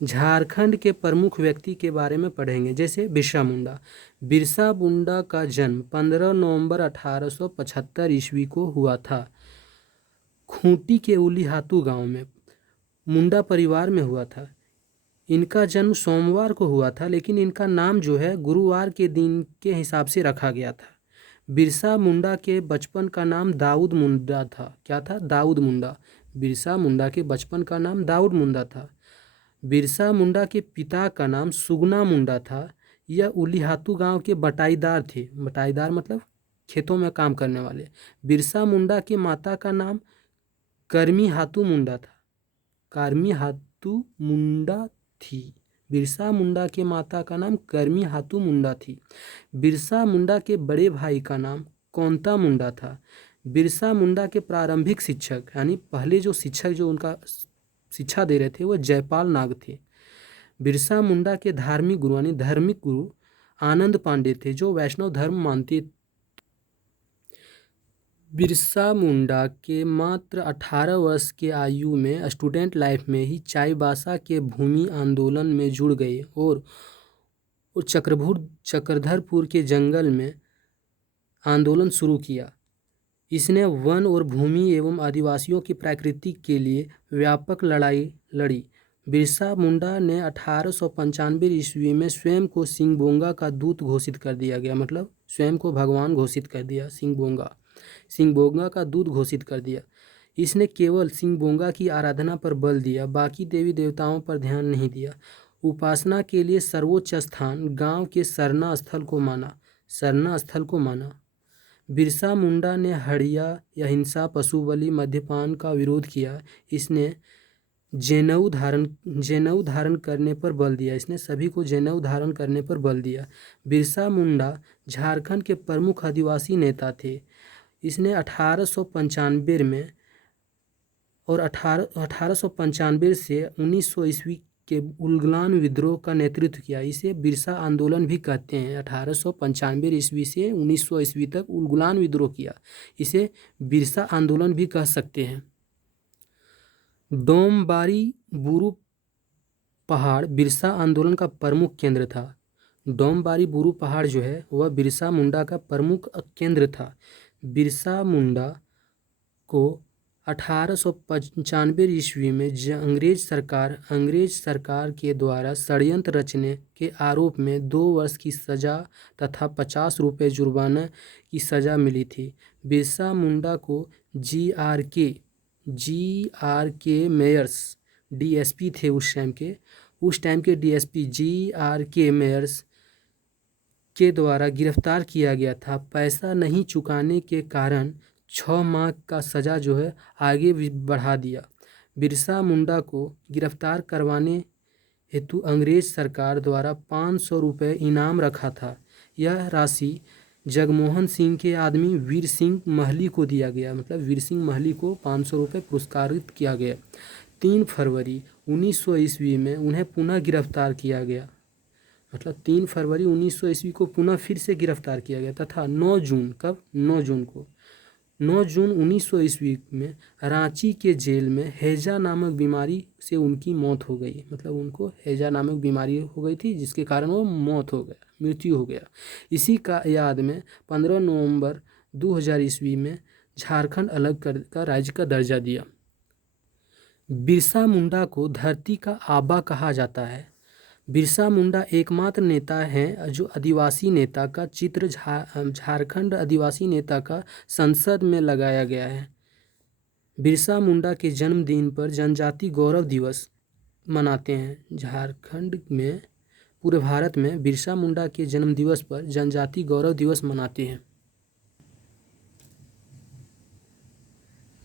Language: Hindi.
झारखंड के प्रमुख व्यक्ति के बारे में पढ़ेंगे, जैसे बिरसा मुंडा। बिरसा मुंडा का जन्म 15 नवंबर 1875 ईस्वी को हुआ था। खूंटी के उलीहातू गांव में मुंडा परिवार में हुआ था। इनका जन्म सोमवार को हुआ था, लेकिन इनका नाम जो है गुरुवार के दिन के हिसाब से रखा गया था। बिरसा मुंडा के बचपन का नाम दाऊद मुंडा था। क्या था? दाऊद मुंडा। बिरसा मुंडा के बचपन का नाम दाऊद मुंडा था। बिरसा मुंडा के पिता का नाम सुगना मुंडा था। यह उलीहातू गांव के बटाईदार थे। बटाईदार मतलब खेतों में काम करने वाले। बिरसा मुंडा के माता का नाम करमी हातू मुंडा था। करमी हातू मुंडा थी। बिरसा मुंडा के माता का नाम करमी हातू मुंडा थी। बिरसा मुंडा के बड़े भाई का नाम कोंता मुंडा था। बिरसा मुंडा के प्रारंभिक शिक्षक यानी पहले जो शिक्षक जो उनका शिक्षा दे रहे थे वो जयपाल नाग थे। बिरसा मुंडा के धार्मिक गुरु यानी धार्मिक गुरु आनंद पांडे थे, जो वैष्णव धर्म मानते। बिरसा मुंडा के मात्र 18 वर्ष के आयु में स्टूडेंट लाइफ में ही चाईबासा के भूमि आंदोलन में जुड़ गए और चक्रधरपुर के जंगल में आंदोलन शुरू किया। इसने वन और भूमि एवं आदिवासियों की प्रकृति के लिए व्यापक लड़ाई लड़ी। बिरसा मुंडा ने 1895 ईस्वी में स्वयं को सिंगबोंगा का दूत घोषित कर दिया गया, मतलब स्वयं को भगवान घोषित कर दिया। सिंगबोंगा का दूत घोषित कर दिया। इसने केवल सिंगबोंगा की आराधना पर बल दिया, बाकी देवी देवताओं पर ध्यान नहीं दिया। उपासना के लिए सर्वोच्च स्थान गांव के सरना स्थल को माना। बिरसा मुंडा ने हड़िया या हिंसा, पशु बलि, मद्यपान का विरोध किया। इसने जनेऊ धारण करने पर बल दिया। इसने सभी को जनेऊ धारण करने पर बल दिया। बिरसा मुंडा झारखंड के प्रमुख आदिवासी नेता थे। इसने 1895 में और 1895 से 1900 ईस्वी के उलगुलान विद्रोह का नेतृत्व किया। इसे बिरसा आंदोलन भी कहते हैं। 1895 ईस्वी से 1900 ईस्वी तक उलगुलान विद्रोह किया, इसे बिरसा आंदोलन भी कह सकते हैं। डोमबारी बुरु पहाड़ बिरसा आंदोलन का प्रमुख केंद्र था। डोमबारी बुरु पहाड़ जो है वह बिरसा मुंडा का प्रमुख केंद्र था। बिरसा मुंडा को 1895 ईस्वी में अंग्रेज सरकार के द्वारा षड्यंत्र रचने के आरोप में 2 वर्ष की सज़ा तथा 50 रुपये जुर्माना की सज़ा मिली थी। बिरसा मुंडा को जी आर के मेयर्स डीएसपी थे उस टाइम के डीएसपी जी.आर.के. मेयर्स के द्वारा गिरफ्तार किया गया था। पैसा नहीं चुकाने के कारण 6 माह का सज़ा जो है आगे भी बढ़ा दिया। बिरसा मुंडा को गिरफ्तार करवाने हेतु अंग्रेज सरकार द्वारा 500 रुपये इनाम रखा था। यह राशि जगमोहन सिंह के आदमी वीर सिंह महली को दिया गया, मतलब वीर सिंह महली को 500 रुपये पुरस्कारित किया गया। 3 फरवरी 1900 ईस्वी में उन्हें पुनः गिरफ्तार किया गया, मतलब 3 फरवरी 1900 ईस्वी को पुनः फिर से गिरफ्तार किया गया तथा 9 जून 1900 ईस्वी में रांची के जेल में हैजा नामक बीमारी से उनकी मौत हो गई। मतलब उनको हैजा नामक बीमारी हो गई थी, जिसके कारण वो मृत्यु हो गया। इसी का याद में 15 नवंबर 2000 ईस्वी में झारखंड अलग कर राज्य का दर्जा दिया। बिरसा मुंडा को धरती का आबा कहा जाता है। बिरसा मुंडा एकमात्र नेता हैं जो आदिवासी नेता का चित्र झारखंड आदिवासी नेता का संसद में लगाया गया है। बिरसा मुंडा के जन्मदिन पर जनजाति गौरव दिवस मनाते हैं। झारखंड में पूरे भारत में बिरसा मुंडा के जन्म दिवस पर जनजाति गौरव दिवस मनाते हैं।